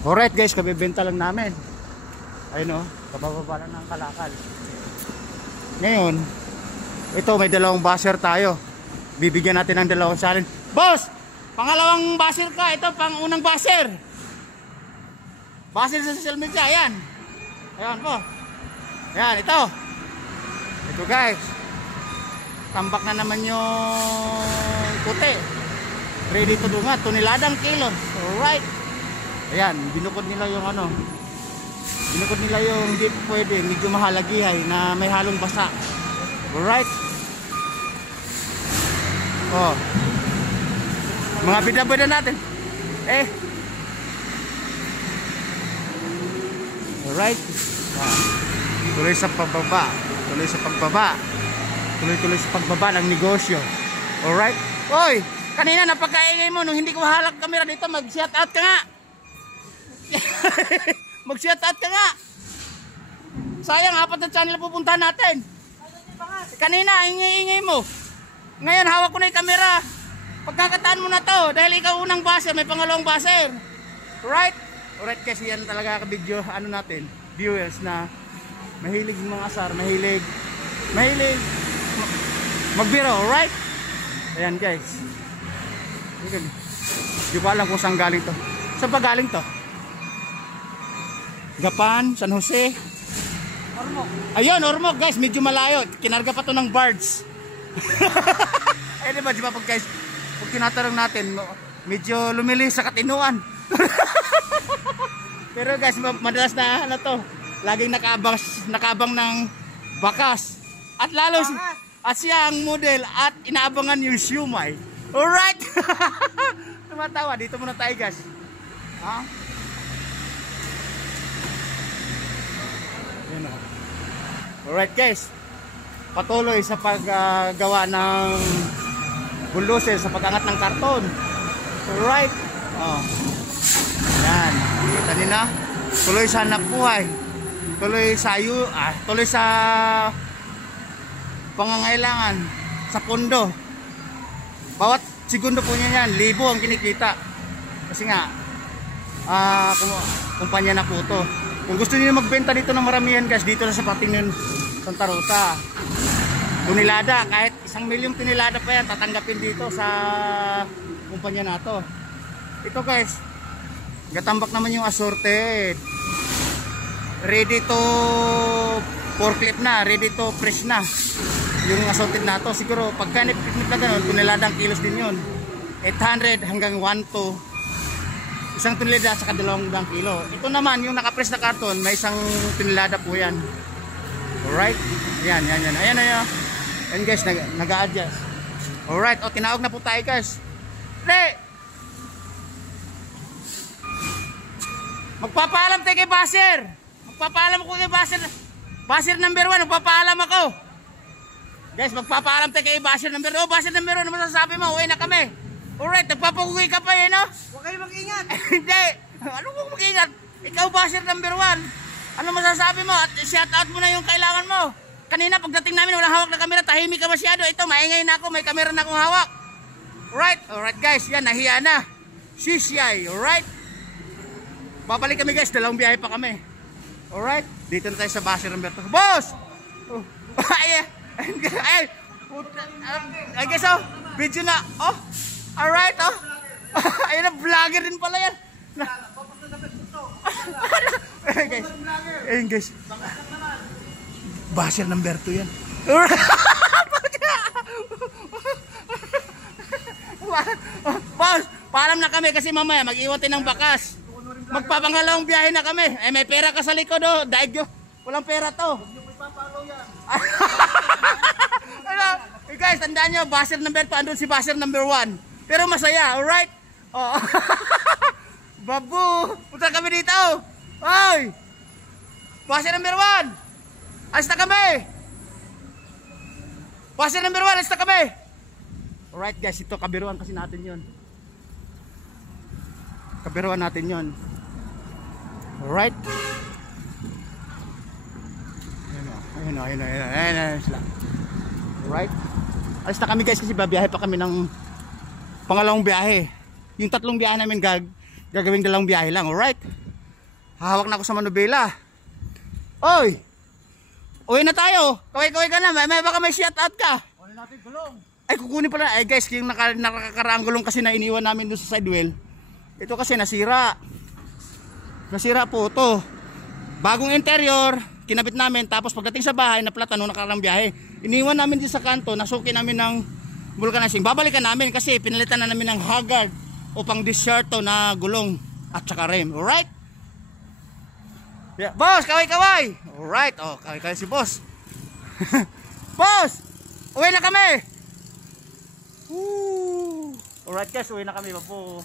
Alright guys, kabibenta lang namin. Ayun o, kabababa lang ng kalakal. Ngayon, ito may dalawang basher tayo. Bibigyan natin ng dalawang challenge. Boss! Pangalawang basher ka, ito pang unang basher. Basher sa social media, ayan. Ayan po. Ayan, ito. Ito guys. Tambak na naman yung puti. Ready to dunga, tuniladang kilos. Alright. Ayan, binukod nila yung ano. Binukod nila yung hindi pwede, medyo mahalagihay na may halong basa. Alright. Oh. Mga bida-bida natin. Alright. Tuloy sa pagbaba. Tuloy sa pagbaba. Tuloy-tuloy sa pagbaba ng negosyo. Alright. Oy, kanina napagkaingay mo nung hindi ko mahalak camera dito, mag-shout out ka nga. Mag-shout out ka nga. Sayang, 4 na channel pupuntahan natin. Kanina, ingay-ingay mo. Ngayon, hawak ko na yung camera. Pagkakataan mo na to, dahil ikaw unang baser, may pangalawang baser. Right? Alright, kasi yan talaga ka-video, ano natin, viewers na mahilig mga asar, mahilig magbiro, alright? Ayan guys. Di ba alam kung saan galing to? Saan pa galing to? Gapan, San Jose, Ormoc. Ayun, Ormoc guys, medyo malayo. Kinarga pa to ng barge. Eh diba pag guys, pag tinatanong natin, medyo lumili sa katinuan. Pero guys, madalas na ano to, laging nakaabang ng bakas. At lalo at siya ang model at inaabangan yung siumay. Alright. Tumatawa, dito muna tayo guys. Ha? Alright guys, patuloy sa paggawa ng bulldozer, sa pag-angat ng karton. Alright. Oh. Yan, kita nyo na. Tuloy sa hanap buhay. Tuloy sa pangangailangan, sa pondo. Bawat segundo po niya yan, libo ang kinikita. Kasi nga kumpanya na po to. Kung gusto niyo magbenta dito ng maramihan guys, dito na sa pating ng Santa Rosa. Tunilada, kahit 1 milyong tunilada pa yan, tatanggapin dito sa kumpanya na to. Ito guys, gatambak naman yung assorted. Ready to forklift na, ready to press na. Yung assorted na to, siguro pagka nipit na gano'n, tuniladang kilos din yun. 800 hanggang 1 to isang tunilada sa 200 kilo. Ito naman yung nakapress na karton, may 1 tunilada po yan. Alright. Ayan. Ayan guys, nag-a-adjust. Alright, o tinawag na po tayo guys. Pre! Magpapaalam tayo kay Baser. Magpapaalam ako kay Baser. Baser number 1, magpapaalam ako. Guys, magpapaalam tayo kay Baser number 2. Baser number 1, ano masasabi mo? Uwi na kami. Alright, nagpapaguwi ka pa no? Huwag kayo mag-ingat. Hindi. Ano mo mag-ingat? Ikaw Baser number 1. Ano masasabi mo? At shout out mo na yung kailangan mo. Kanina pagdating namin walang hawak na kamera, tahimik ka masyado. Ito, maingay na ako, may kamera na akong hawak. Alright guys, yan, nahiya na. Sisiyay, alright? Babalik kami guys, 2 biyahe pa kami. Alright, dito na tayo sa Baser number 2. Boss! Ay guys, video na. Alright, ayun na, vlogger din pala yan. Ayun guys, Baser number 2 yan. Boss, paalam na kami kasi mamaya mag-iwan tayo ng bakas. Magpapangalawang biyahe na kami. Eh may pera ka sa likod daig nyo. Walang pera to. Guys, tandaan nyo, Baser number 2, andun si Baser number 1. Pero masaya, alright? Babu, punta kami dito. Hoy! Baser number 1. Alis na kami. Baser number 1, alis na kami. Alright guys, ito kabiruan kasi natin yon. Kabiruan natin yon. Alright. Ayun sila. Alright. Alis na kami guys kasi babiyahe pa kami ng pangalawang biyahe. Yung 3 biyahe namin gagawing 2 biyahe lang. Alright. Hawak na ako sa manubela. Oy! Uwi na tayo. Kaway-kaway ka na. Baka may shout out ka. Kunin natin gulong. Ay, kukunin pala. Ay guys, yung nakakaraang gulong kasi na iniwan namin doon sa sidewheel. Ito kasi nasira. Nasira po ito. Bagong interior, kinabit namin. Tapos pagdating sa bahay, naplata nung nakarang biyahe. Iniwan namin din sa kanto, nasuki namin ng vulcanizing. Babalikan namin kasi pinalitan na namin ng Haggard o pang disyerto na gulong at saka rem. Alright? Yeah. Boss, kaway-kaway! Alright, oh, kaway-kaway si boss. Boss! Uwi na kami! Woo! Alright guys, uwi na kami pa po.